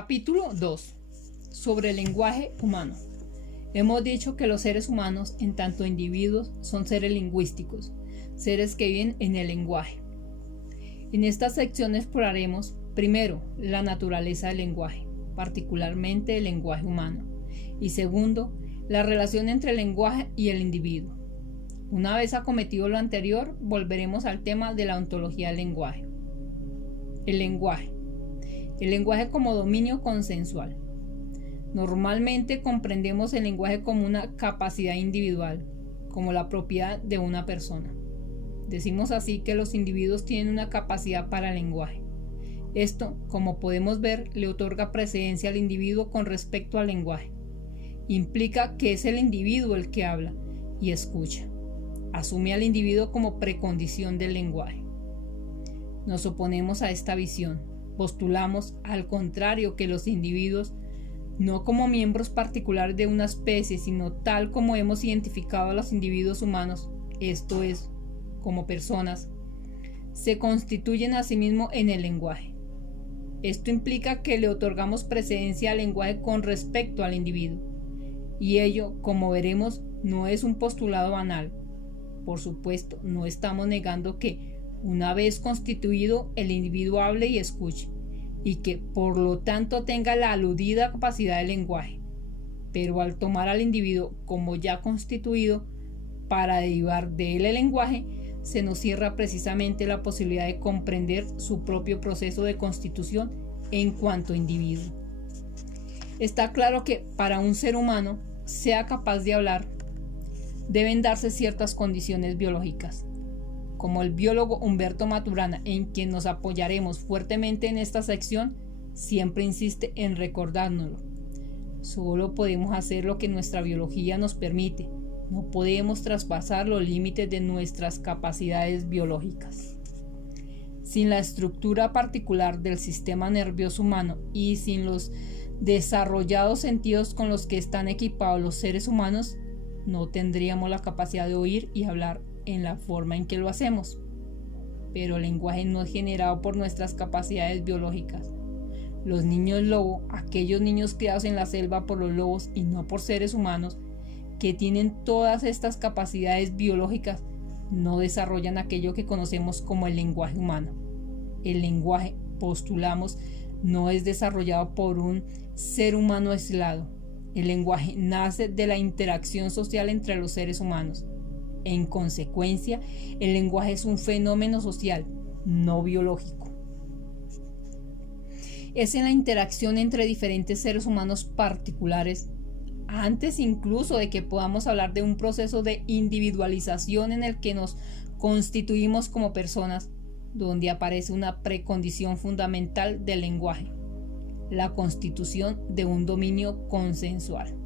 Capítulo 2. Sobre el lenguaje humano. Hemos dicho que los seres humanos, en tanto individuos, son seres lingüísticos, seres que viven en el lenguaje. En esta sección exploraremos, primero, la naturaleza del lenguaje, particularmente el lenguaje humano, y segundo, la relación entre el lenguaje y el individuo. Una vez acometido lo anterior, volveremos al tema de la ontología del lenguaje. El lenguaje. El lenguaje como dominio consensual. Normalmente comprendemos el lenguaje como una capacidad individual, como la propiedad de una persona. Decimos así que los individuos tienen una capacidad para el lenguaje. Esto, como podemos ver, le otorga precedencia al individuo con respecto al lenguaje. Implica que es el individuo el que habla y escucha. Asume al individuo como precondición del lenguaje. Nos oponemos a esta visión. Postulamos, al contrario, que los individuos, no como miembros particulares de una especie, sino tal como hemos identificado a los individuos humanos, esto es, como personas, se constituyen a sí mismos en el lenguaje. Esto implica que le otorgamos precedencia al lenguaje con respecto al individuo, y ello, como veremos, no es un postulado banal. Por supuesto, no estamos negando que, una vez constituido, el individuo hable y escuche, y que por lo tanto tenga la aludida capacidad del lenguaje. Pero al tomar al individuo como ya constituido, para derivar de él el lenguaje, se nos cierra precisamente la posibilidad de comprender su propio proceso de constitución en cuanto individuo. Está claro que para un ser humano sea capaz de hablar, deben darse ciertas condiciones biológicas. Como el biólogo Humberto Maturana, en quien nos apoyaremos fuertemente en esta sección, siempre insiste en recordárnoslo. Solo podemos hacer lo que nuestra biología nos permite. No podemos traspasar los límites de nuestras capacidades biológicas. Sin la estructura particular del sistema nervioso humano y sin los desarrollados sentidos con los que están equipados los seres humanos, no tendríamos la capacidad de oír y hablar en la forma en que lo hacemos. Pero el lenguaje no es generado por nuestras capacidades biológicas. Los niños lobo, aquellos niños criados en la selva por los lobos y no por seres humanos, que tienen todas estas capacidades biológicas, no desarrollan aquello que conocemos como el lenguaje humano. El lenguaje, postulamos, no es desarrollado por un ser humano aislado. El lenguaje nace de la interacción social entre los seres humanos. En consecuencia, el lenguaje es un fenómeno social, no biológico. Es en la interacción entre diferentes seres humanos particulares, antes incluso de que podamos hablar de un proceso de individualización en el que nos constituimos como personas, donde aparece una precondición fundamental del lenguaje, la constitución de un dominio consensual.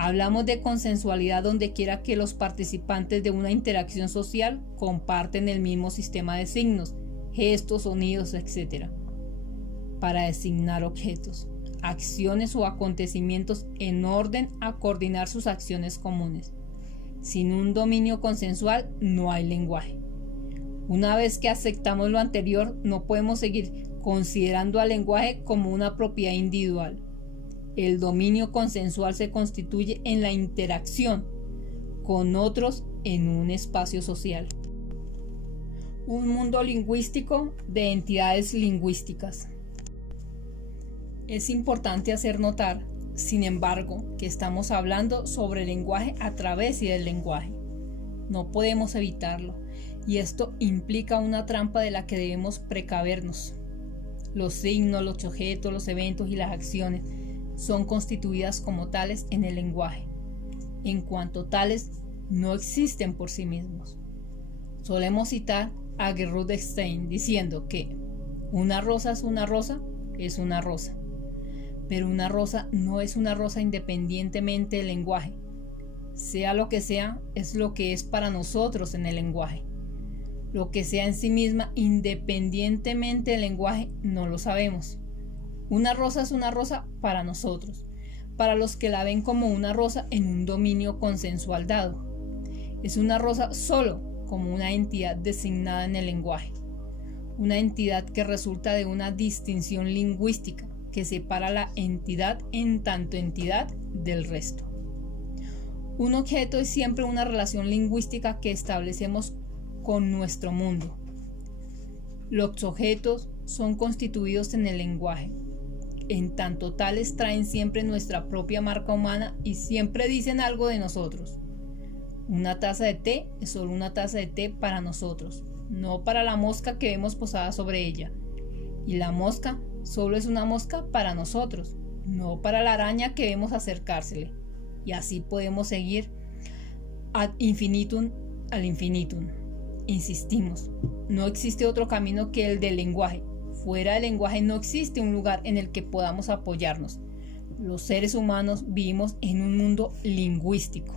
Hablamos de consensualidad donde quiera que los participantes de una interacción social comparten el mismo sistema de signos, gestos, sonidos, etc. para designar objetos, acciones o acontecimientos en orden a coordinar sus acciones comunes. Sin un dominio consensual no hay lenguaje. Una vez que aceptamos lo anterior, no podemos seguir considerando al lenguaje como una propiedad individual. El dominio consensual se constituye en la interacción con otros en un espacio social. Un mundo lingüístico de entidades lingüísticas. Es importante hacer notar, sin embargo, que estamos hablando sobre el lenguaje a través del lenguaje. No podemos evitarlo, y esto implica una trampa de la que debemos precavernos. Los signos, los objetos, los eventos y las acciones son constituidas como tales en el lenguaje. En cuanto tales, no existen por sí mismos. Solemos citar a Gertrude Stein diciendo que una rosa es una rosa, es una rosa. Pero una rosa no es una rosa independientemente del lenguaje. Sea lo que sea, es lo que es para nosotros en el lenguaje. Lo que sea en sí misma independientemente del lenguaje, no lo sabemos. Una rosa es una rosa para nosotros, para los que la ven como una rosa en un dominio consensual dado. Es una rosa solo como una entidad designada en el lenguaje, una entidad que resulta de una distinción lingüística que separa la entidad en tanto entidad del resto. Un objeto es siempre una relación lingüística que establecemos con nuestro mundo. Los objetos son constituidos en el lenguaje. En tanto tales traen siempre nuestra propia marca humana y siempre dicen algo de nosotros. Una taza de té es solo una taza de té para nosotros, no para la mosca que vemos posada sobre ella. Y la mosca solo es una mosca para nosotros, no para la araña que vemos acercársele. Y así podemos seguir ad infinitum al infinitum. Insistimos, no existe otro camino que el del lenguaje. Fuera del lenguaje no existe un lugar en el que podamos apoyarnos. Los seres humanos vivimos en un mundo lingüístico.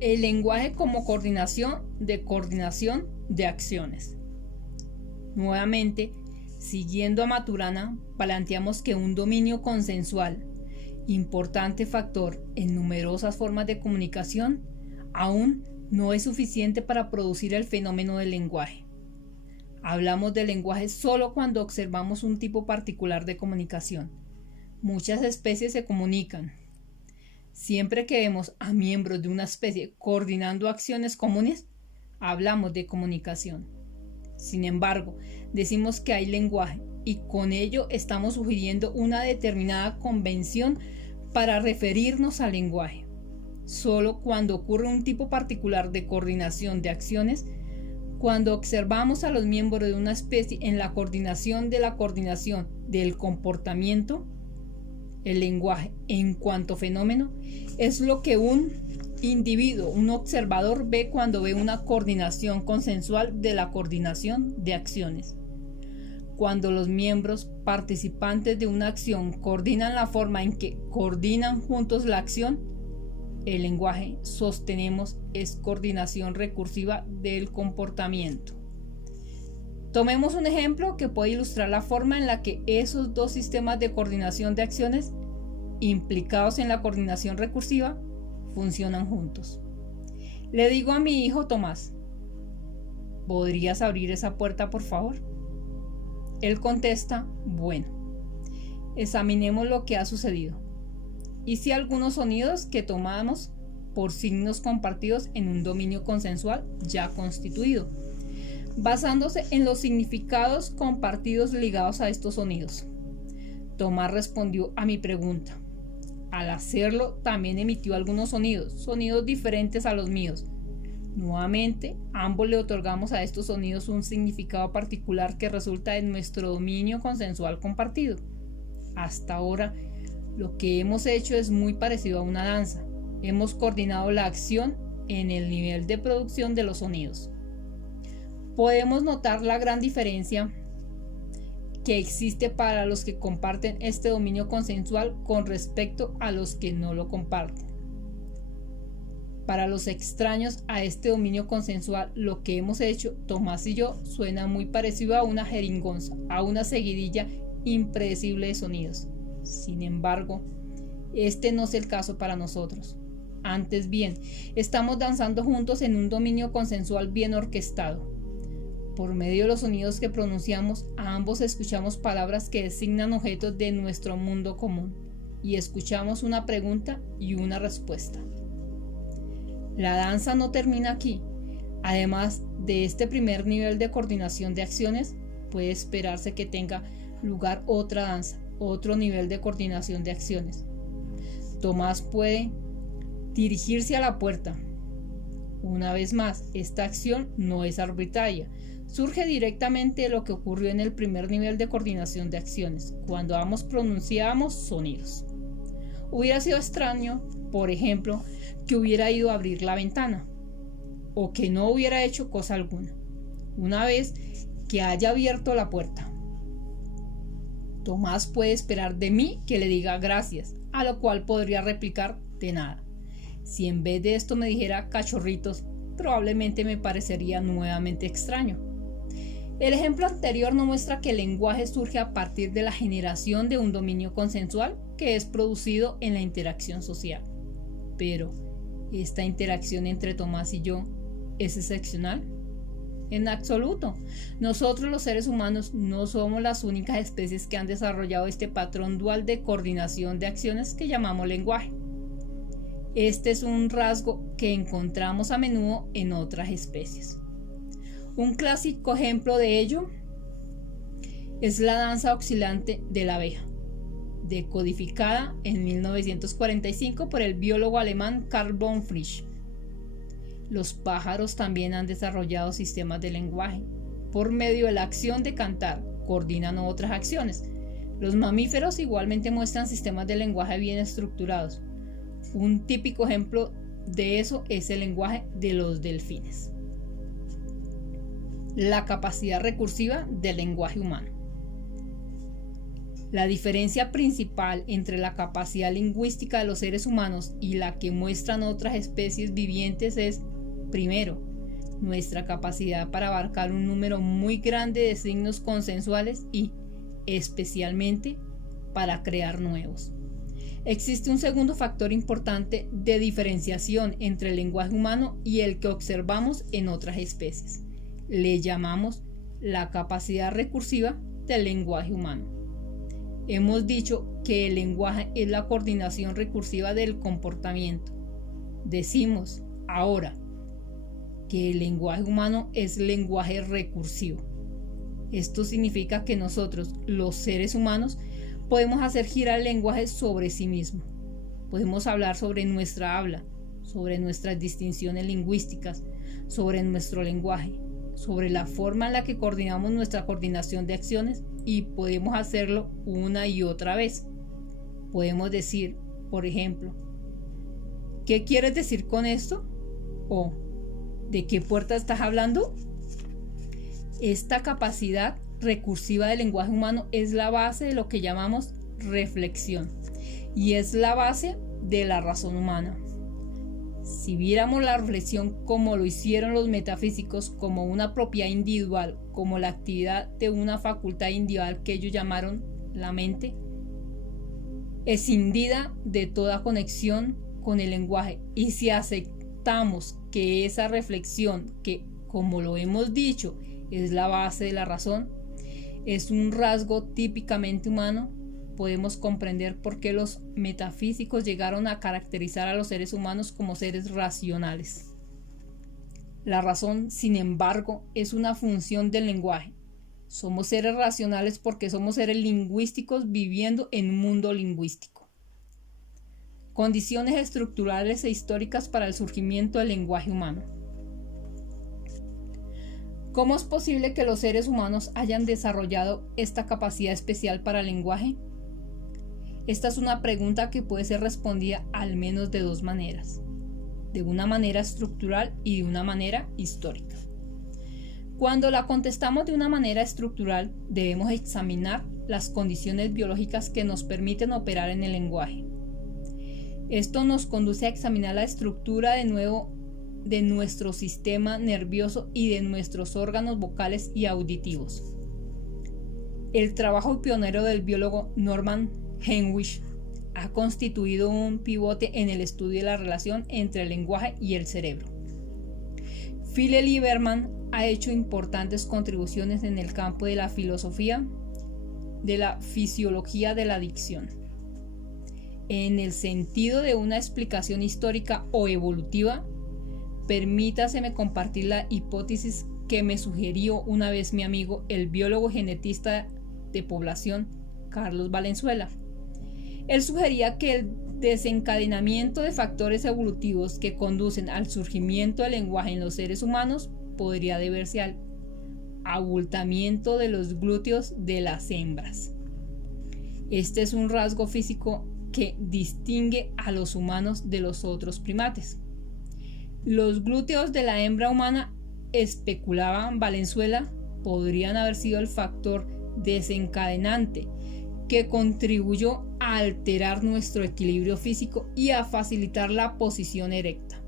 El lenguaje como coordinación de acciones. Nuevamente, siguiendo a Maturana, planteamos que un dominio consensual, importante factor en numerosas formas de comunicación, aún no es suficiente para producir el fenómeno del lenguaje. Hablamos del lenguaje solo cuando observamos un tipo particular de comunicación. Muchas especies se comunican. Siempre que vemos a miembros de una especie coordinando acciones comunes, hablamos de comunicación. Sin embargo, decimos que hay lenguaje y con ello estamos sugiriendo una determinada convención para referirnos al lenguaje. Solo cuando ocurre un tipo particular de coordinación de acciones, cuando observamos a los miembros de una especie en la coordinación del comportamiento, el lenguaje en cuanto fenómeno es lo que un individuo, un observador ve cuando ve una coordinación consensual de la coordinación de acciones. Cuando los miembros participantes de una acción coordinan la forma en que coordinan juntos la acción, el lenguaje, sostenemos, es coordinación recursiva del comportamiento. Tomemos un ejemplo que puede ilustrar la forma en la que esos dos sistemas de coordinación de acciones implicados en la coordinación recursiva funcionan juntos. Le digo a mi hijo Tomás, ¿podrías abrir esa puerta, por favor? Él contesta, bueno. Examinemos lo que ha sucedido. Hice algunos sonidos que tomamos por signos compartidos en un dominio consensual ya constituido, basándose en los significados compartidos ligados a estos sonidos. Tomás respondió a mi pregunta. Al hacerlo, también emitió algunos sonidos diferentes a los míos. Nuevamente, ambos le otorgamos a estos sonidos un significado particular que resulta de nuestro dominio consensual compartido. Hasta ahora, lo que hemos hecho es muy parecido a una danza. Hemos coordinado la acción en el nivel de producción de los sonidos. Podemos notar la gran diferencia que existe para los que comparten este dominio consensual con respecto a los que no lo comparten. Para los extraños a este dominio consensual, lo que hemos hecho, Tomás y yo, suena muy parecido a una jeringonza, a una seguidilla impredecible de sonidos. Sin embargo, este no es el caso para nosotros. Antes bien, estamos danzando juntos en un dominio consensual bien orquestado. Por medio de los sonidos que pronunciamos, a ambos escuchamos palabras que designan objetos de nuestro mundo común y escuchamos una pregunta y una respuesta. La danza no termina aquí. Además de este primer nivel de coordinación de acciones, puede esperarse que tenga lugar otra danza, otro nivel de coordinación de acciones. Tomás puede dirigirse a la puerta. Una vez más, esta acción no es arbitraria. Surge directamente de lo que ocurrió en el primer nivel de coordinación de acciones, cuando ambos pronunciábamos sonidos. Hubiera sido extraño, por ejemplo, que hubiera ido a abrir la ventana, o que no hubiera hecho cosa alguna, una vez que haya abierto la puerta. Tomás puede esperar de mí que le diga gracias, a lo cual podría replicar de nada. Si en vez de esto me dijera cachorritos, probablemente me parecería nuevamente extraño. El ejemplo anterior nos muestra que el lenguaje surge a partir de la generación de un dominio consensual que es producido en la interacción social. Pero, ¿esta interacción entre Tomás y yo es excepcional? En absoluto. Nosotros los seres humanos no somos las únicas especies que han desarrollado este patrón dual de coordinación de acciones que llamamos lenguaje. Este es un rasgo que encontramos a menudo en otras especies. Un clásico ejemplo de ello es la danza oscilante de la abeja, decodificada en 1945 por el biólogo alemán Karl von Frisch. Los pájaros también han desarrollado sistemas de lenguaje. Por medio de la acción de cantar, coordinan otras acciones. Los mamíferos igualmente muestran sistemas de lenguaje bien estructurados. Un típico ejemplo de eso es el lenguaje de los delfines. La capacidad recursiva del lenguaje humano. La diferencia principal entre la capacidad lingüística de los seres humanos y la que muestran otras especies vivientes es, primero, nuestra capacidad para abarcar un número muy grande de signos consensuales y, especialmente, para crear nuevos. Existe un segundo factor importante de diferenciación entre el lenguaje humano y el que observamos en otras especies. Le llamamos la capacidad recursiva del lenguaje humano. Hemos dicho que el lenguaje es la coordinación recursiva del comportamiento. Decimos ahora que el lenguaje humano es lenguaje recursivo. Esto significa que nosotros, los seres humanos, podemos hacer girar el lenguaje sobre sí mismo. Podemos hablar sobre nuestra habla, sobre nuestras distinciones lingüísticas, sobre nuestro lenguaje, sobre la forma en la que coordinamos nuestra coordinación de acciones y podemos hacerlo una y otra vez. Podemos decir, por ejemplo, ¿qué quieres decir con esto? O ¿de qué puerta estás hablando? Esta capacidad recursiva del lenguaje humano es la base de lo que llamamos reflexión y es la base de la razón humana. Si viéramos la reflexión como lo hicieron los metafísicos, como una propiedad individual, como la actividad de una facultad individual que ellos llamaron la mente, escindida de toda conexión con el lenguaje, y si aceptamos que esa reflexión, que como lo hemos dicho es la base de la razón, es un rasgo típicamente humano, podemos comprender por qué los metafísicos llegaron a caracterizar a los seres humanos como seres racionales. La razón, sin embargo, es una función del lenguaje. Somos seres racionales porque somos seres lingüísticos viviendo en un mundo lingüístico. Condiciones estructurales e históricas para el surgimiento del lenguaje humano. ¿Cómo es posible que los seres humanos hayan desarrollado esta capacidad especial para el lenguaje? Esta es una pregunta que puede ser respondida al menos de dos maneras, de una manera estructural y de una manera histórica. Cuando la contestamos de una manera estructural, debemos examinar las condiciones biológicas que nos permiten operar en el lenguaje. Esto nos conduce a examinar la estructura de nuestro sistema nervioso y de nuestros órganos vocales y auditivos. El trabajo pionero del biólogo Norman Heinrich ha constituido un pivote en el estudio de la relación entre el lenguaje y el cerebro. Philip Lieberman ha hecho importantes contribuciones en el campo de la filosofía de la fisiología de la dicción. En el sentido de una explicación histórica o evolutiva, permítaseme compartir la hipótesis que me sugirió una vez mi amigo, el biólogo genetista de población, Carlos Valenzuela. Él sugería que el desencadenamiento de factores evolutivos que conducen al surgimiento del lenguaje en los seres humanos podría deberse al abultamiento de los glúteos de las hembras. Este es un rasgo físico que distingue a los humanos de los otros primates. Los glúteos de la hembra humana, especulaban Valenzuela, podrían haber sido el factor desencadenante que contribuyó a alterar nuestro equilibrio físico y a facilitar la posición erecta.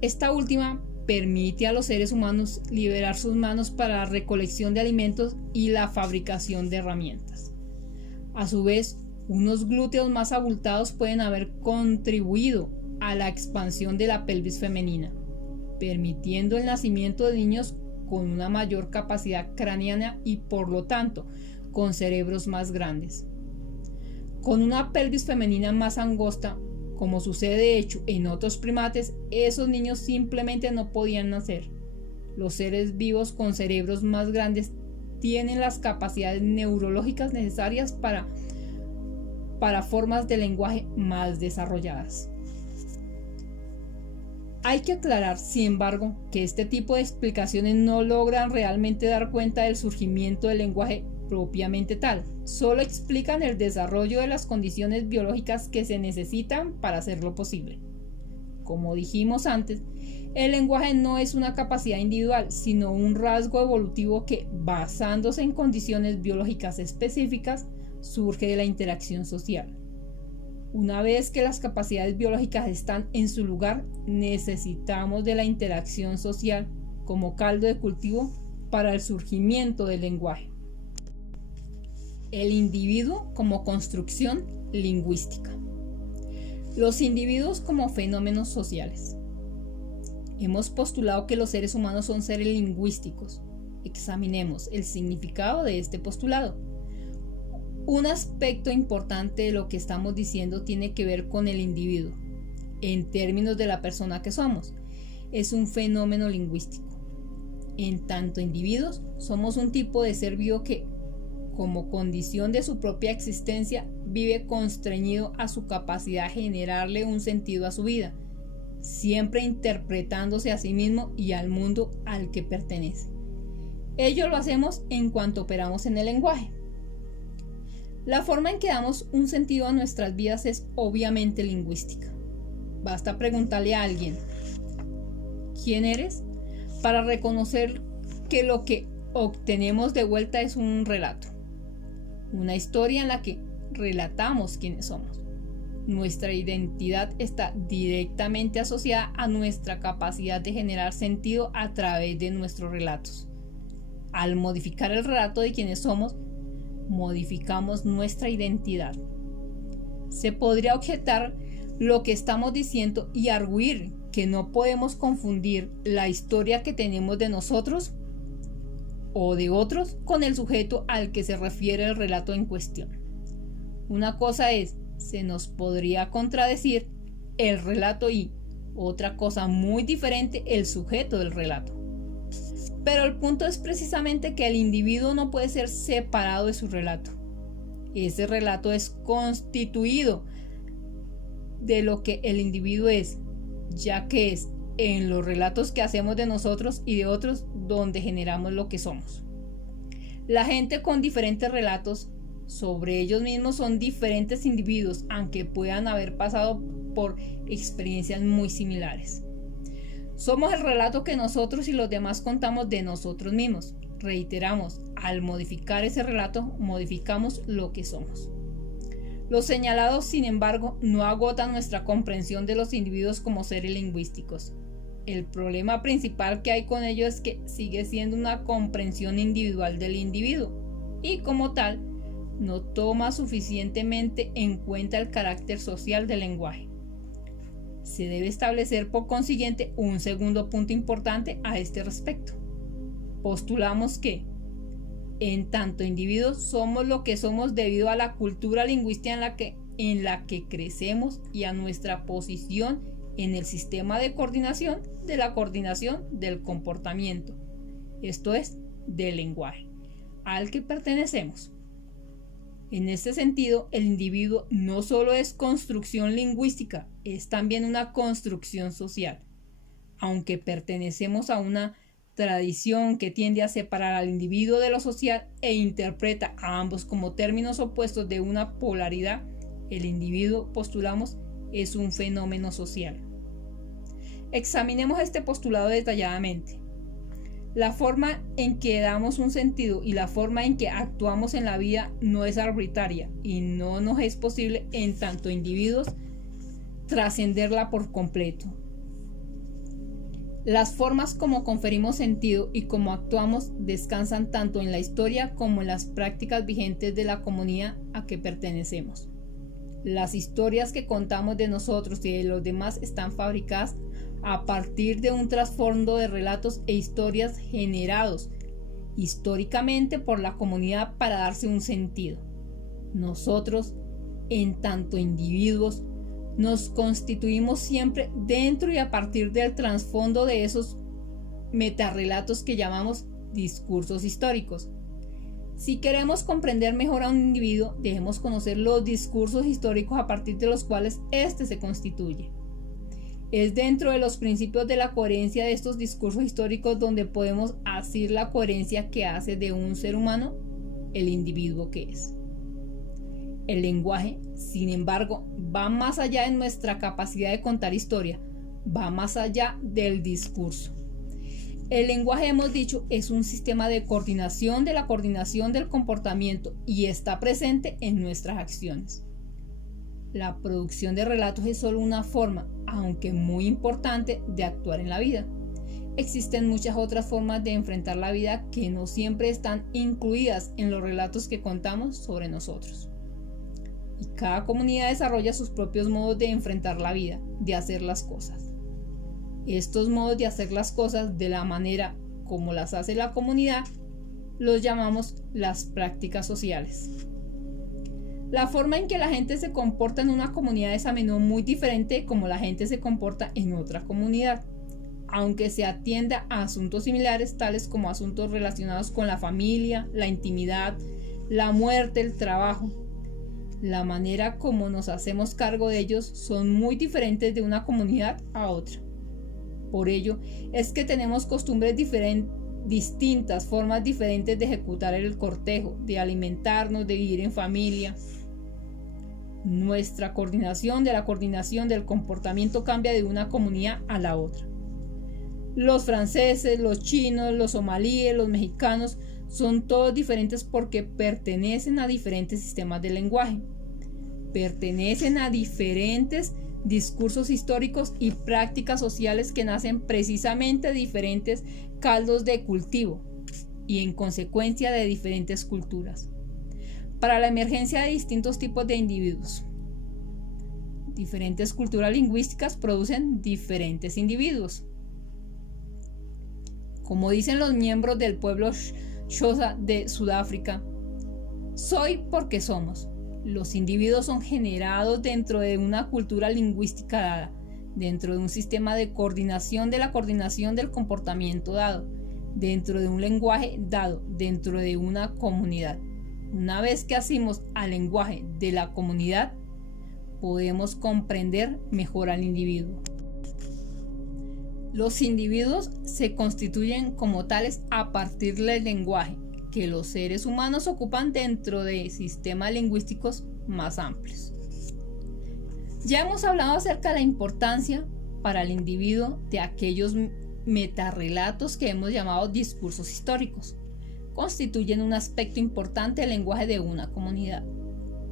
Esta última permite a los seres humanos liberar sus manos para la recolección de alimentos y la fabricación de herramientas. A su vez, unos glúteos más abultados pueden haber contribuido a la expansión de la pelvis femenina. permitiendo el nacimiento de niños con una mayor capacidad craneana y por lo tanto con cerebros más grandes. Con una pelvis femenina más angosta, como sucede de hecho en otros primates, esos niños simplemente no podían nacer. Los seres vivos con cerebros más grandes tienen las capacidades neurológicas necesarias para formas de lenguaje más desarrolladas. Hay que aclarar, sin embargo, que este tipo de explicaciones no logran realmente dar cuenta del surgimiento del lenguaje propiamente tal, solo explican el desarrollo de las condiciones biológicas que se necesitan para hacerlo posible. Como dijimos antes, el lenguaje no es una capacidad individual, sino un rasgo evolutivo que, basándose en condiciones biológicas específicas, surge de la interacción social. Una vez que las capacidades biológicas están en su lugar, necesitamos de la interacción social como caldo de cultivo para el surgimiento del lenguaje. El individuo como construcción lingüística. Los individuos como fenómenos sociales. Hemos postulado que los seres humanos son seres lingüísticos. Examinemos el significado de este postulado. Un aspecto importante de lo que estamos diciendo tiene que ver con el individuo, en términos de la persona que somos. Es un fenómeno lingüístico. En tanto individuos, somos un tipo de ser vivo que, como condición de su propia existencia, vive constreñido a su capacidad de generarle un sentido a su vida, siempre interpretándose a sí mismo y al mundo al que pertenece. Ello lo hacemos en cuanto operamos en el lenguaje. La forma en que damos un sentido a nuestras vidas es obviamente lingüística. Basta preguntarle a alguien, ¿quién eres?, para reconocer que lo que obtenemos de vuelta es un relato, una historia en la que relatamos quiénes somos. Nuestra identidad está directamente asociada a nuestra capacidad de generar sentido a través de nuestros relatos. Al modificar el relato de quiénes somos, modificamos nuestra identidad. Se podría objetar lo que estamos diciendo y arguir que no podemos confundir la historia que tenemos de nosotros o de otros con el sujeto al que se refiere el relato en cuestión. Una cosa es, se nos podría contradecir el relato y otra cosa muy diferente, el sujeto del relato. Pero el punto es precisamente que el individuo no puede ser separado de su relato. Ese relato es constituido de lo que el individuo es, ya que es en los relatos que hacemos de nosotros y de otros donde generamos lo que somos. La gente con diferentes relatos sobre ellos mismos son diferentes individuos, aunque puedan haber pasado por experiencias muy similares. Somos el relato que nosotros y los demás contamos de nosotros mismos. Reiteramos, al modificar ese relato, modificamos lo que somos. Los señalados, sin embargo, no agotan nuestra comprensión de los individuos como seres lingüísticos. El problema principal que hay con ello es que sigue siendo una comprensión individual del individuo y, como tal, no toma suficientemente en cuenta el carácter social del lenguaje. Se debe establecer, por consiguiente, un segundo punto importante a este respecto. Postulamos que, en tanto individuos, somos lo que somos debido a la cultura lingüística en la que crecemos y a nuestra posición en el sistema de coordinación del comportamiento, esto es, del lenguaje, al que pertenecemos. En este sentido, el individuo no solo es construcción lingüística, es también una construcción social. Aunque pertenecemos a una tradición que tiende a separar al individuo de lo social e interpreta a ambos como términos opuestos de una polaridad, el individuo, postulamos, es un fenómeno social. Examinemos este postulado detalladamente. La forma en que damos un sentido y la forma en que actuamos en la vida no es arbitraria y no nos es posible, en tanto individuos, trascenderla por completo. Las formas como conferimos sentido y como actuamos descansan tanto en la historia como en las prácticas vigentes de la comunidad a que pertenecemos. Las historias que contamos de nosotros y de los demás están fabricadas a partir de un trasfondo de relatos e historias generados históricamente por la comunidad para darse un sentido. Nosotros, en tanto individuos, nos constituimos siempre dentro y a partir del trasfondo de esos metarrelatos que llamamos discursos históricos. Si queremos comprender mejor a un individuo, debemos conocer los discursos históricos a partir de los cuales éste se constituye. Es dentro de los principios de la coherencia de estos discursos históricos donde podemos asir la coherencia que hace de un ser humano el individuo que es. El lenguaje, sin embargo, va más allá de nuestra capacidad de contar historia, va más allá del discurso. El lenguaje, hemos dicho, es un sistema de coordinación de la coordinación del comportamiento y está presente en nuestras acciones. La producción de relatos es solo una forma, aunque muy importante, de actuar en la vida. Existen muchas otras formas de enfrentar la vida que no siempre están incluidas en los relatos que contamos sobre nosotros. Y cada comunidad desarrolla sus propios modos de enfrentar la vida, de hacer las cosas. Estos modos de hacer las cosas de la manera como las hace la comunidad los llamamos las prácticas sociales. La forma en que la gente se comporta en una comunidad es a menudo muy diferente como la gente se comporta en otra comunidad, aunque se atienda a asuntos similares tales como asuntos relacionados con la familia, la intimidad, la muerte, el trabajo. La manera como nos hacemos cargo de ellos son muy diferentes de una comunidad a otra. Por ello es que tenemos costumbres distintas, formas diferentes de ejecutar el cortejo, de alimentarnos, de vivir en familia. Nuestra coordinación de la coordinación del comportamiento cambia de una comunidad a la otra. Los franceses, los chinos, los somalíes, los mexicanos son todos diferentes porque pertenecen a diferentes sistemas de lenguaje, pertenecen a diferentes discursos históricos y prácticas sociales que nacen precisamente de diferentes caldos de cultivo y en consecuencia de diferentes culturas. Para la emergencia de distintos tipos de individuos. Diferentes culturas lingüísticas producen diferentes individuos. Como dicen los miembros del pueblo Xhosa de Sudáfrica, soy porque somos. Los individuos son generados dentro de una cultura lingüística dada, dentro de un sistema de coordinación de la coordinación del comportamiento dado, dentro de un lenguaje dado, dentro de una comunidad. Una vez que asimos al lenguaje de la comunidad, podemos comprender mejor al individuo. Los individuos se constituyen como tales a partir del lenguaje que los seres humanos ocupan dentro de sistemas lingüísticos más amplios. Ya hemos hablado acerca de la importancia para el individuo de aquellos metarrelatos que hemos llamado discursos históricos. Constituyen un aspecto importante del lenguaje de una comunidad,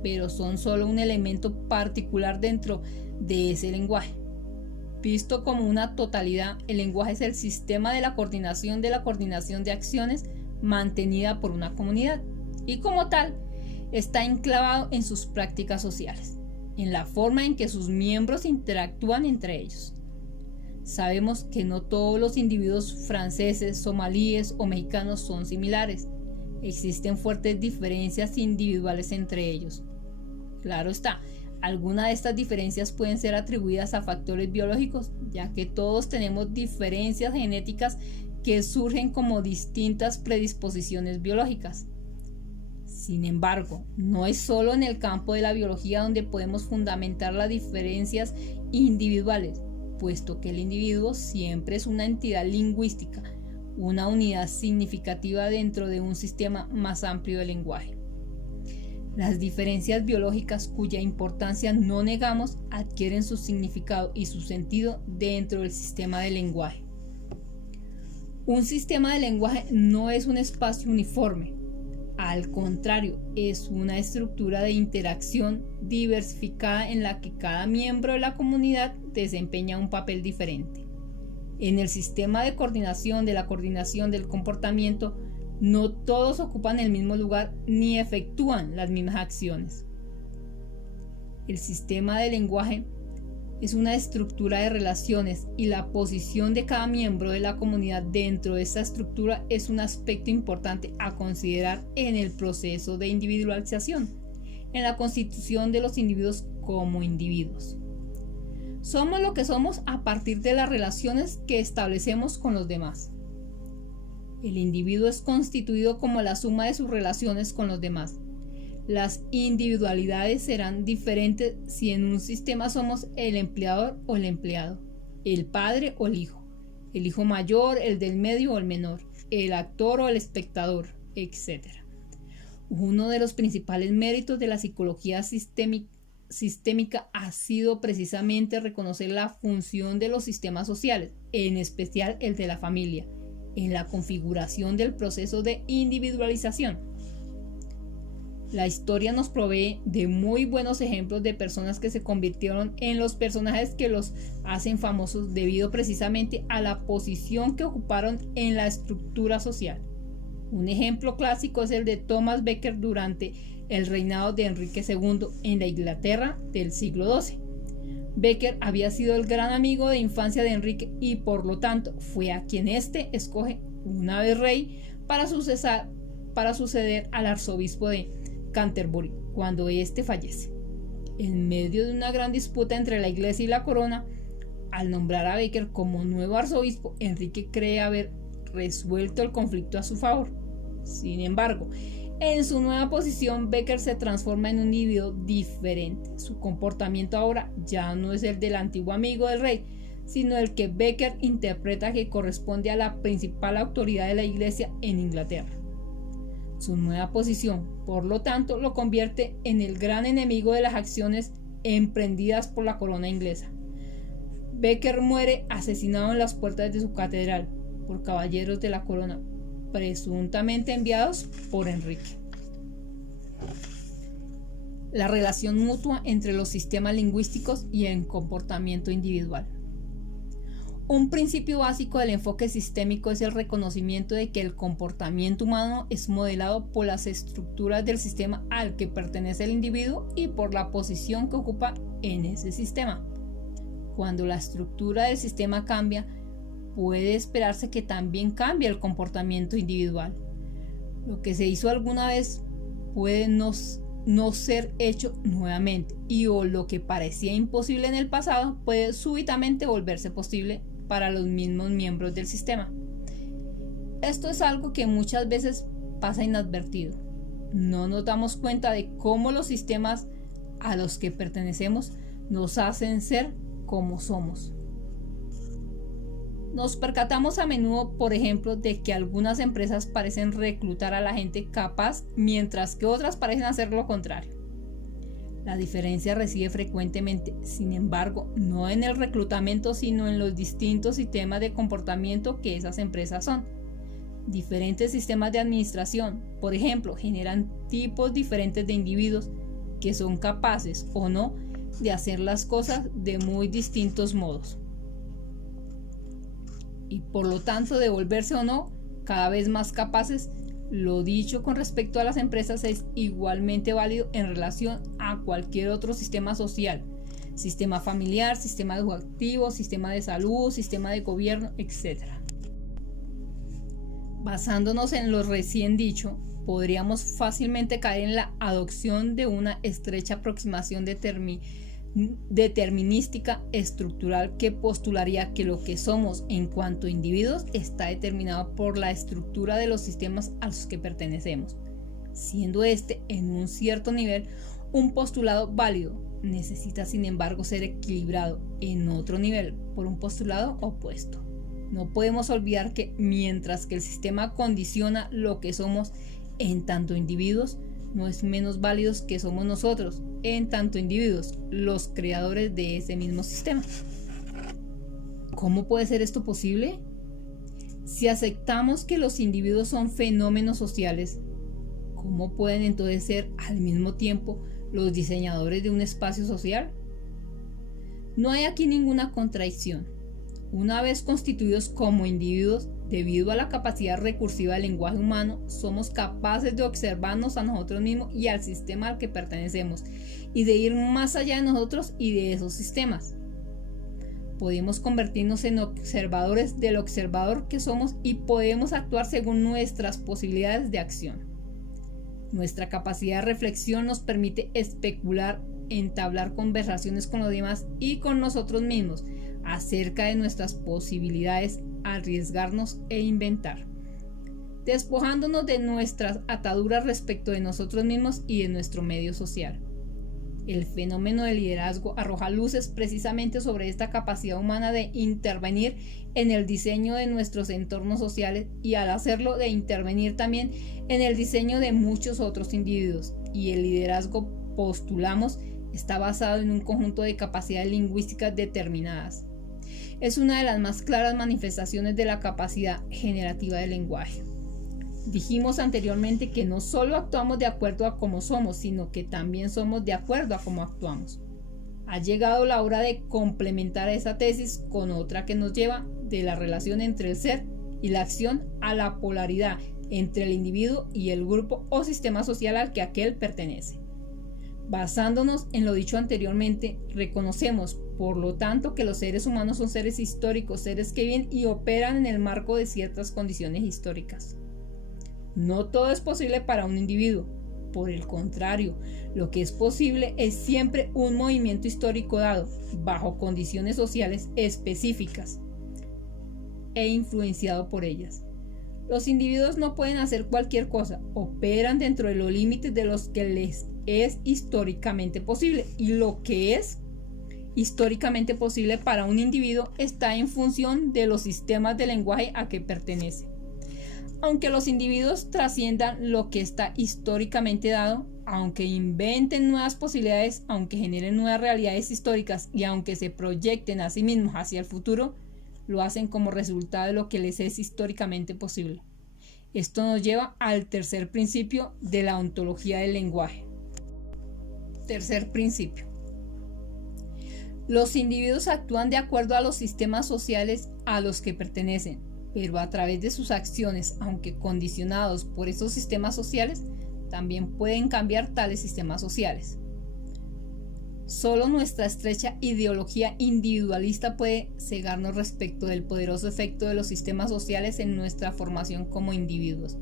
pero son solo un elemento particular dentro de ese lenguaje. Visto como una totalidad, el lenguaje es el sistema de la coordinación de acciones mantenida por una comunidad y como tal está enclavado en sus prácticas sociales, en la forma en que sus miembros interactúan entre ellos. Sabemos que no todos los individuos franceses, somalíes o mexicanos son similares. Existen fuertes diferencias individuales entre ellos. Claro está, algunas de estas diferencias pueden ser atribuidas a factores biológicos, ya que todos tenemos diferencias genéticas que surgen como distintas predisposiciones biológicas. Sin embargo, no es solo en el campo de la biología donde podemos fundamentar las diferencias individuales, puesto que el individuo siempre es una entidad lingüística, una unidad significativa dentro de un sistema más amplio de lenguaje. Las diferencias biológicas cuya importancia no negamos adquieren su significado y su sentido dentro del sistema de lenguaje. Un sistema de lenguaje no es un espacio uniforme, al contrario, es una estructura de interacción diversificada en la que cada miembro de la comunidad desempeña un papel diferente. En el sistema de la coordinación del comportamiento, no todos ocupan el mismo lugar ni efectúan las mismas acciones. El sistema de lenguaje Es una estructura de relaciones y la posición de cada miembro de la comunidad dentro de esta estructura es un aspecto importante a considerar en el proceso de individualización, en la constitución de los individuos como individuos. Somos lo que somos a partir de las relaciones que establecemos con los demás. El individuo es constituido como la suma de sus relaciones con los demás. Las individualidades serán diferentes si en un sistema somos el empleador o el empleado, el padre o el hijo mayor, el del medio o el menor, el actor o el espectador, etc. Uno de los principales méritos de la psicología sistémica ha sido precisamente reconocer la función de los sistemas sociales, en especial el de la familia, en la configuración del proceso de individualización. La historia nos provee de muy buenos ejemplos de personas que se convirtieron en los personajes que los hacen famosos debido precisamente a la posición que ocuparon en la estructura social. Un ejemplo clásico es el de Thomas Becket durante el reinado de Enrique II en la Inglaterra del siglo XII. Becket había sido el gran amigo de infancia de Enrique y por lo tanto fue a quien éste escoge una vez rey para suceder al arzobispo de Canterbury cuando éste fallece. En medio de una gran disputa entre la iglesia y la corona, al nombrar a Becket como nuevo arzobispo, Enrique cree haber resuelto el conflicto a su favor. Sin embargo, en su nueva posición, Becket se transforma en un individuo diferente. Su comportamiento ahora ya no es el del antiguo amigo del rey, sino el que Becket interpreta que corresponde a la principal autoridad de la iglesia en Inglaterra. Su nueva posición, por lo tanto, lo convierte en el gran enemigo de las acciones emprendidas por la corona inglesa. Becket muere asesinado en las puertas de su catedral por caballeros de la corona, presuntamente enviados por Enrique. La relación mutua entre los sistemas lingüísticos y el comportamiento individual. Un principio básico del enfoque sistémico es el reconocimiento de que el comportamiento humano es modelado por las estructuras del sistema al que pertenece el individuo y por la posición que ocupa en ese sistema. Cuando la estructura del sistema cambia, puede esperarse que también cambie el comportamiento individual. Lo que se hizo alguna vez puede no ser hecho nuevamente y o lo que parecía imposible en el pasado puede súbitamente volverse posible para los mismos miembros del sistema. Esto es algo que muchas veces pasa inadvertido. No nos damos cuenta de cómo los sistemas a los que pertenecemos nos hacen ser como somos. Nos percatamos a menudo, por ejemplo, de que algunas empresas parecen reclutar a la gente capaz, mientras que otras parecen hacer lo contrario. La diferencia reside frecuentemente, sin embargo, no en el reclutamiento, sino en los distintos sistemas de comportamiento que esas empresas son. Diferentes sistemas de administración, por ejemplo, generan tipos diferentes de individuos que son capaces o no de hacer las cosas de muy distintos modos. Y por lo tanto de volverse o no cada vez más capaces. Lo dicho con respecto a las empresas es igualmente válido en relación a cualquier otro sistema social, sistema familiar, sistema educativo, sistema de salud, sistema de gobierno, etc. Basándonos en lo recién dicho, podríamos fácilmente caer en la adopción de una estrecha aproximación determinística estructural que postularía que lo que somos en cuanto a individuos está determinado por la estructura de los sistemas a los que pertenecemos. Siendo este, en un cierto nivel, un postulado válido, necesita sin embargo ser equilibrado en otro nivel por un postulado opuesto. No podemos olvidar que mientras que el sistema condiciona lo que somos en tanto individuos, no es menos válidos que somos nosotros, en tanto individuos, los creadores de ese mismo sistema. ¿Cómo puede ser esto posible? Si aceptamos que los individuos son fenómenos sociales, ¿cómo pueden entonces ser al mismo tiempo los diseñadores de un espacio social? No hay aquí ninguna contradicción. Una vez constituidos como individuos, debido a la capacidad recursiva del lenguaje humano, somos capaces de observarnos a nosotros mismos y al sistema al que pertenecemos, y de ir más allá de nosotros y de esos sistemas. Podemos convertirnos en observadores del observador que somos y podemos actuar según nuestras posibilidades de acción. Nuestra capacidad de reflexión nos permite especular, entablar conversaciones con los demás y con nosotros mismos acerca de nuestras posibilidades, arriesgarnos e inventar, despojándonos de nuestras ataduras respecto de nosotros mismos y de nuestro medio social. El fenómeno del liderazgo arroja luces precisamente sobre esta capacidad humana de intervenir en el diseño de nuestros entornos sociales y, al hacerlo, de intervenir también en el diseño de muchos otros individuos. Y el liderazgo, postulamos, está basado en un conjunto de capacidades lingüísticas determinadas. Es una de las más claras manifestaciones de la capacidad generativa del lenguaje. Dijimos anteriormente que no solo actuamos de acuerdo a cómo somos, sino que también somos de acuerdo a cómo actuamos. Ha llegado la hora de complementar esa tesis con otra que nos lleva de la relación entre el ser y la acción a la polaridad entre el individuo y el grupo o sistema social al que aquel pertenece. Basándonos en lo dicho anteriormente, reconocemos, por lo tanto, que los seres humanos son seres históricos, seres que viven y operan en el marco de ciertas condiciones históricas. No todo es posible para un individuo. Por el contrario, lo que es posible es siempre un movimiento histórico dado, bajo condiciones sociales específicas e influenciado por ellas. Los individuos no pueden hacer cualquier cosa, operan dentro de los límites de los que les es históricamente posible, y lo que es históricamente posible para un individuo está en función de los sistemas de lenguaje a que pertenece. Aunque los individuos trasciendan lo que está históricamente dado, aunque inventen nuevas posibilidades, aunque generen nuevas realidades históricas y aunque se proyecten a sí mismos hacia el futuro, lo hacen como resultado de lo que les es históricamente posible. Esto nos lleva al tercer principio de la ontología del lenguaje. Tercer principio. Los individuos actúan de acuerdo a los sistemas sociales a los que pertenecen, pero a través de sus acciones, aunque condicionados por esos sistemas sociales, también pueden cambiar tales sistemas sociales. Solo nuestra estrecha ideología individualista puede cegarnos respecto del poderoso efecto de los sistemas sociales en nuestra formación como individuos.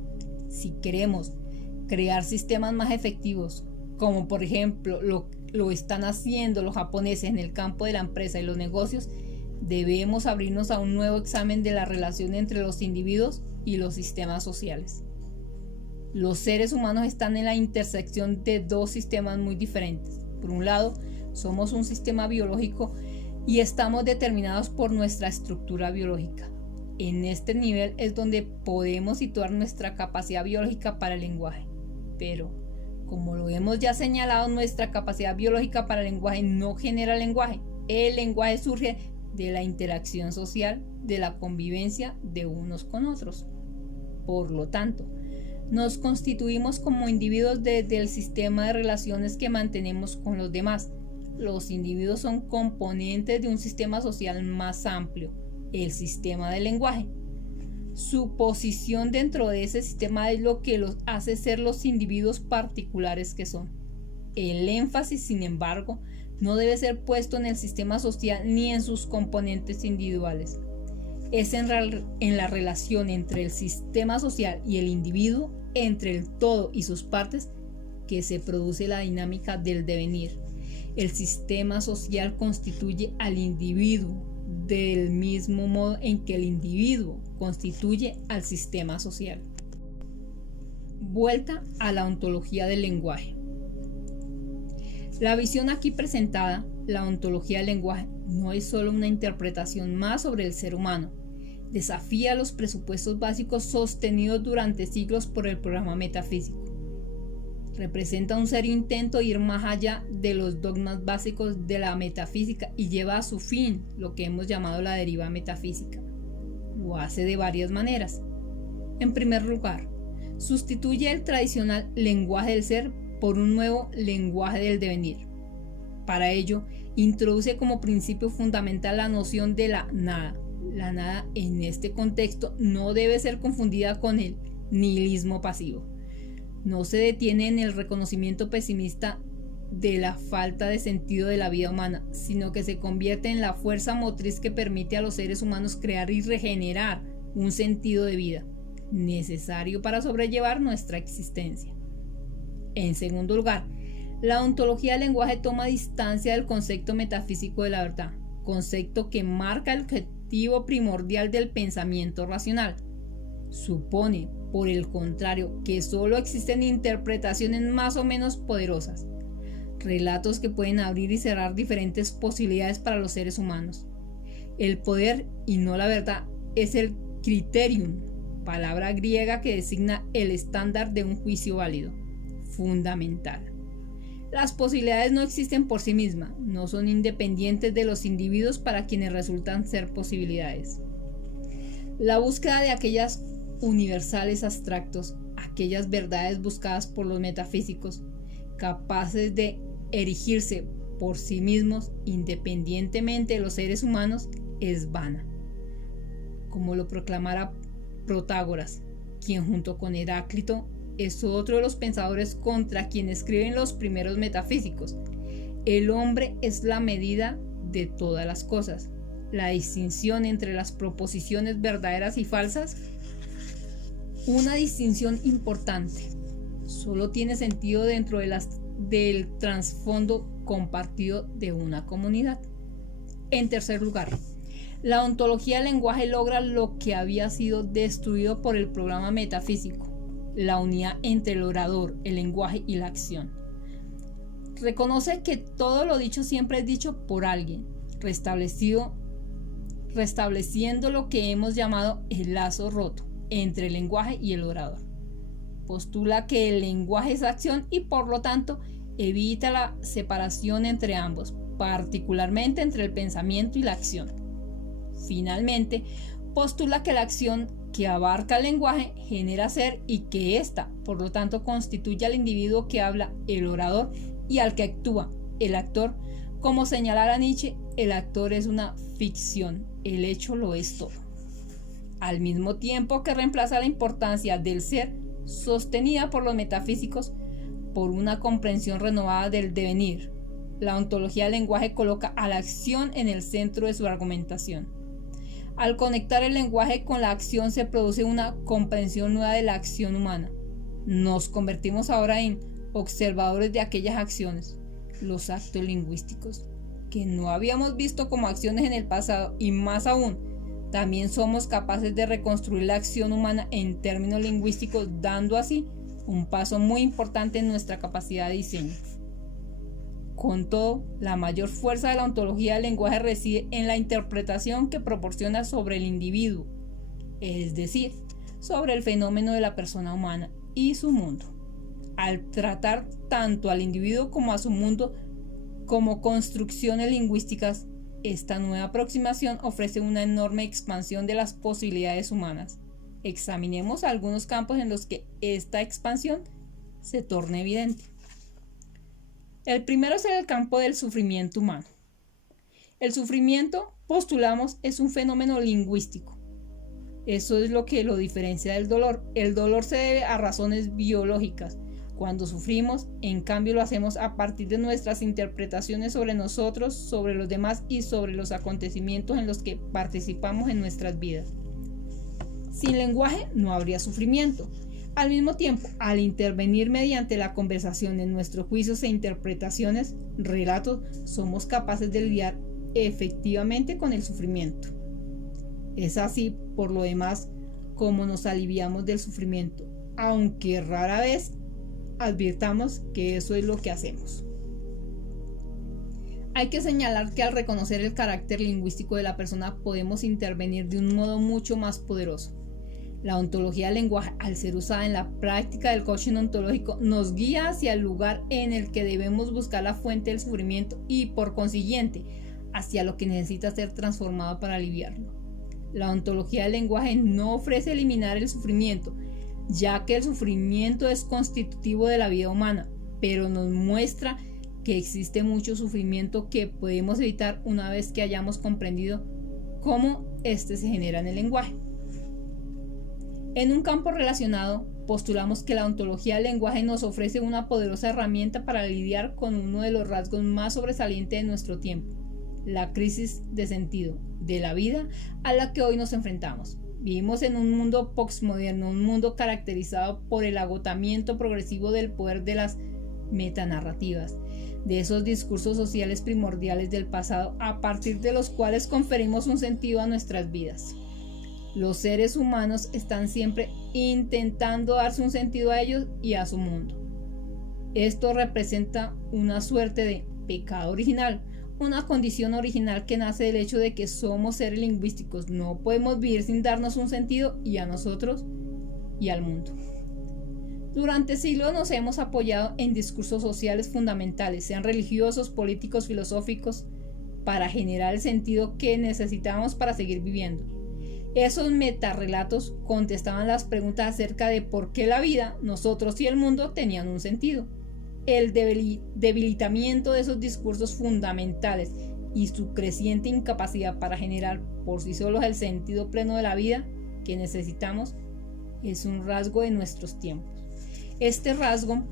Si queremos crear sistemas más efectivos, como por ejemplo lo están haciendo los japoneses en el campo de la empresa y los negocios, debemos abrirnos a un nuevo examen de la relación entre los individuos y los sistemas sociales. Los seres humanos están en la intersección de dos sistemas muy diferentes. Por un lado, somos un sistema biológico y estamos determinados por nuestra estructura biológica. En este nivel es donde podemos situar nuestra capacidad biológica para el lenguaje. Pero, como lo hemos ya señalado, nuestra capacidad biológica para el lenguaje no genera lenguaje. El lenguaje surge de la interacción social, de la convivencia de unos con otros. Por lo tanto, nos constituimos como individuos desde el sistema de relaciones que mantenemos con los demás. Los individuos son componentes de un sistema social más amplio, el sistema del lenguaje. Su posición dentro de ese sistema es lo que los hace ser los individuos particulares que son. El énfasis, sin embargo, no debe ser puesto en el sistema social ni en sus componentes individuales. Es en la relación entre el sistema social y el individuo, entre el todo y sus partes, que se produce la dinámica del devenir. El sistema social constituye al individuo del mismo modo en que el individuo constituye al sistema social. Vuelta a la ontología del lenguaje. La visión aquí presentada, la ontología del lenguaje, no es solo una interpretación más sobre el ser humano. Desafía los presupuestos básicos sostenidos durante siglos por el programa metafísico. Representa un serio intento de ir más allá de los dogmas básicos de la metafísica y lleva a su fin lo que hemos llamado la deriva metafísica. Lo hace de varias maneras. En primer lugar, sustituye el tradicional lenguaje del ser por un nuevo lenguaje del devenir. Para ello, introduce como principio fundamental la noción de la nada. La nada en este contexto no debe ser confundida con el nihilismo pasivo. No se detiene en el reconocimiento pesimista de la falta de sentido de la vida humana, sino que se convierte en la fuerza motriz que permite a los seres humanos crear y regenerar un sentido de vida necesario para sobrellevar nuestra existencia. En segundo lugar, la ontología del lenguaje toma distancia del concepto metafísico de la verdad, concepto que marca el objetivo primordial del pensamiento racional. Supone, por el contrario, que solo existen interpretaciones más o menos poderosas, relatos que pueden abrir y cerrar diferentes posibilidades para los seres humanos. El poder, y no la verdad, es el criterium, palabra griega que designa el estándar de un juicio válido, fundamental. Las posibilidades no existen por sí mismas, no son independientes de los individuos para quienes resultan ser posibilidades. La búsqueda de aquellas universales abstractos, aquellas verdades buscadas por los metafísicos, capaces de erigirse por sí mismos independientemente de los seres humanos, es vana. Como lo proclamara Protágoras, quien junto con Heráclito es otro de los pensadores contra quien escriben los primeros metafísicos. El hombre es la medida de todas las cosas. La distinción entre las proposiciones verdaderas y falsas, una distinción importante, solo tiene sentido dentro del trasfondo compartido de una comunidad. En tercer lugar, la ontología del lenguaje logra lo que había sido destruido por el programa metafísico: la unidad entre el orador, el lenguaje y la acción. Reconoce que todo lo dicho siempre es dicho por alguien, restableciendo lo que hemos llamado el lazo roto entre el lenguaje y el orador. Postula que el lenguaje es acción y por lo tanto evita la separación entre ambos, particularmente entre el pensamiento y la acción. Finalmente, postula que la acción que abarca el lenguaje genera ser y que ésta, por lo tanto, constituye al individuo que habla, el orador, y al que actúa, el actor. Como señalara Nietzsche, el actor es una ficción, el hecho lo es todo. Al mismo tiempo que reemplaza la importancia del ser, sostenida por los metafísicos, por una comprensión renovada del devenir. La ontología del lenguaje coloca a la acción en el centro de su argumentación. Al conectar el lenguaje con la acción se produce una comprensión nueva de la acción humana. Nos convertimos ahora en observadores de aquellas acciones, los actos lingüísticos, que no habíamos visto como acciones en el pasado, y más aún, también somos capaces de reconstruir la acción humana en términos lingüísticos, dando así un paso muy importante en nuestra capacidad de diseño. Con todo, la mayor fuerza de la ontología del lenguaje reside en la interpretación que proporciona sobre el individuo, es decir, sobre el fenómeno de la persona humana y su mundo. Al tratar tanto al individuo como a su mundo como construcciones lingüísticas, esta nueva aproximación ofrece una enorme expansión de las posibilidades humanas. Examinemos algunos campos en los que esta expansión se torna evidente. El primero es el campo del sufrimiento humano. El sufrimiento, postulamos, es un fenómeno lingüístico. Eso es lo que lo diferencia del dolor. El dolor se debe a razones biológicas. Cuando sufrimos, en cambio, lo hacemos a partir de nuestras interpretaciones sobre nosotros, sobre los demás y sobre los acontecimientos en los que participamos en nuestras vidas. Sin lenguaje no habría sufrimiento. Al mismo tiempo, al intervenir mediante la conversación en nuestros juicios e interpretaciones, relatos, somos capaces de lidiar efectivamente con el sufrimiento. Es así, por lo demás, como nos aliviamos del sufrimiento, aunque rara vez advirtamos que eso es lo que hacemos. Hay que señalar que al reconocer el carácter lingüístico de la persona podemos intervenir de un modo mucho más poderoso. La ontología del lenguaje, al ser usada en la práctica del coaching ontológico, nos guía hacia el lugar en el que debemos buscar la fuente del sufrimiento y, por consiguiente, hacia lo que necesita ser transformado para aliviarlo. La ontología del lenguaje no ofrece eliminar el sufrimiento, ya que el sufrimiento es constitutivo de la vida humana, pero nos muestra que existe mucho sufrimiento que podemos evitar una vez que hayamos comprendido cómo éste se genera en el lenguaje. En un campo relacionado, postulamos que la ontología del lenguaje nos ofrece una poderosa herramienta para lidiar con uno de los rasgos más sobresalientes de nuestro tiempo, la crisis de sentido de la vida a la que hoy nos enfrentamos. Vivimos en un mundo postmoderno, un mundo caracterizado por el agotamiento progresivo del poder de las metanarrativas, de esos discursos sociales primordiales del pasado a partir de los cuales conferimos un sentido a nuestras vidas. Los seres humanos están siempre intentando darse un sentido a ellos y a su mundo. Esto representa una suerte de pecado original, una condición original que nace del hecho de que somos seres lingüísticos. No podemos vivir sin darnos un sentido y a nosotros y al mundo. Durante siglos nos hemos apoyado en discursos sociales fundamentales, sean religiosos, políticos, filosóficos, para generar el sentido que necesitamos para seguir viviendo. Esos metarrelatos contestaban las preguntas acerca de por qué la vida, nosotros y el mundo tenían un sentido. El debilitamiento de esos discursos fundamentales y su creciente incapacidad para generar por sí solos el sentido pleno de la vida que necesitamos es un rasgo de nuestros tiempos. Este rasgo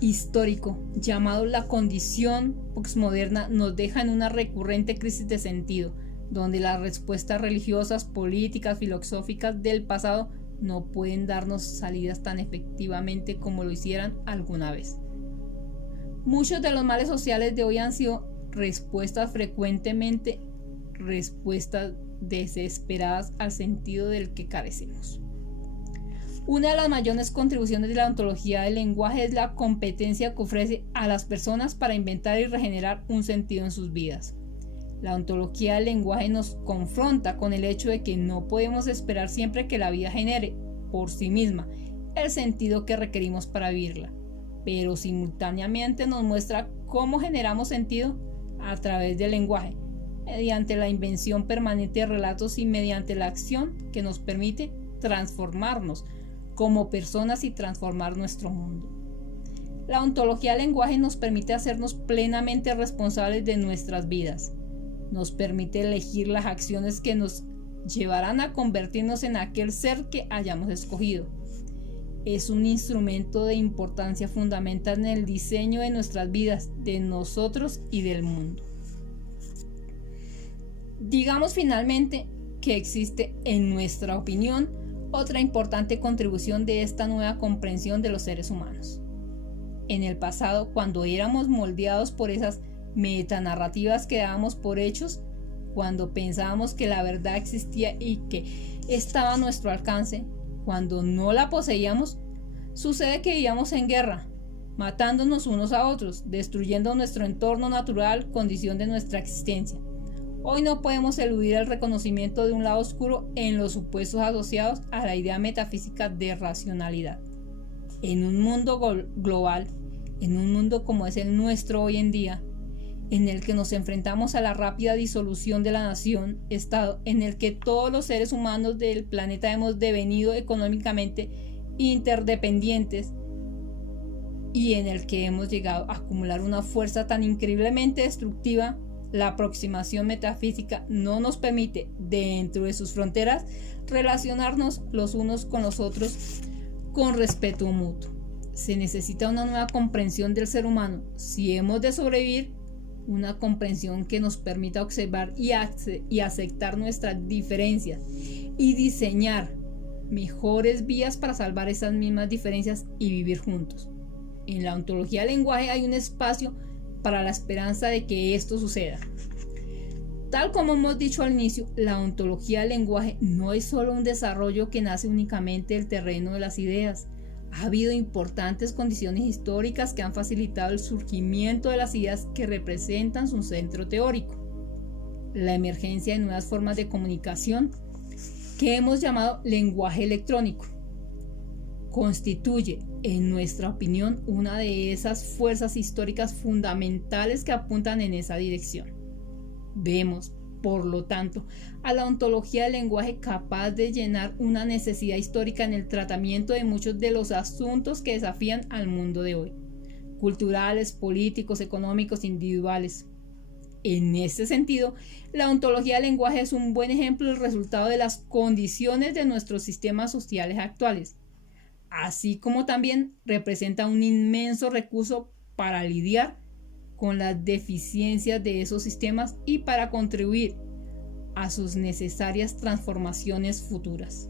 histórico, llamado la condición postmoderna, nos deja en una recurrente crisis de sentido, donde las respuestas religiosas, políticas, filosóficas del pasado no pueden darnos salidas tan efectivamente como lo hicieran alguna vez. Muchos de los males sociales de hoy han sido respuestas desesperadas al sentido del que carecemos. Una de las mayores contribuciones de la ontología del lenguaje es la competencia que ofrece a las personas para inventar y regenerar un sentido en sus vidas. La ontología del lenguaje nos confronta con el hecho de que no podemos esperar siempre que la vida genere, por sí misma, el sentido que requerimos para vivirla, pero simultáneamente nos muestra cómo generamos sentido a través del lenguaje, mediante la invención permanente de relatos y mediante la acción que nos permite transformarnos como personas y transformar nuestro mundo. La ontología del lenguaje nos permite hacernos plenamente responsables de nuestras vidas. Nos permite elegir las acciones que nos llevarán a convertirnos en aquel ser que hayamos escogido. Es un instrumento de importancia fundamental en el diseño de nuestras vidas, de nosotros y del mundo. Digamos finalmente que existe, en nuestra opinión, otra importante contribución de esta nueva comprensión de los seres humanos. En el pasado, cuando éramos moldeados por esas metanarrativas que dábamos por hechos, cuando pensábamos que la verdad existía y que estaba a nuestro alcance, cuando no la poseíamos, sucede que vivíamos en guerra, matándonos unos a otros, destruyendo nuestro entorno natural, condición de nuestra existencia. Hoy no podemos eludir el reconocimiento de un lado oscuro en los supuestos asociados a la idea metafísica de racionalidad. En un mundo global, en un mundo como es el nuestro hoy en día, en el que nos enfrentamos a la rápida disolución de la nación-estado, en el que todos los seres humanos del planeta hemos devenido económicamente interdependientes y en el que hemos llegado a acumular una fuerza tan increíblemente destructiva, la aproximación metafísica no nos permite, dentro de sus fronteras, relacionarnos los unos con los otros con respeto mutuo. Se necesita una nueva comprensión del ser humano si hemos de sobrevivir, una comprensión que nos permita observar y aceptar nuestras diferencias y diseñar mejores vías para salvar esas mismas diferencias y vivir juntos. En la ontología del lenguaje hay un espacio para la esperanza de que esto suceda. Tal como hemos dicho al inicio, la ontología del lenguaje no es solo un desarrollo que nace únicamente del terreno de las ideas. Ha habido importantes condiciones históricas que han facilitado el surgimiento de las ideas que representan su centro teórico. La emergencia de nuevas formas de comunicación, que hemos llamado lenguaje electrónico, constituye, en nuestra opinión, una de esas fuerzas históricas fundamentales que apuntan en esa dirección. Vemos, por lo tanto, a la ontología del lenguaje capaz de llenar una necesidad histórica en el tratamiento de muchos de los asuntos que desafían al mundo de hoy, culturales, políticos, económicos, individuales. En este sentido, la ontología del lenguaje es un buen ejemplo del resultado de las condiciones de nuestros sistemas sociales actuales. así como también representa un inmenso recurso para lidiar con las deficiencias de esos sistemas y para contribuir a sus necesarias transformaciones futuras.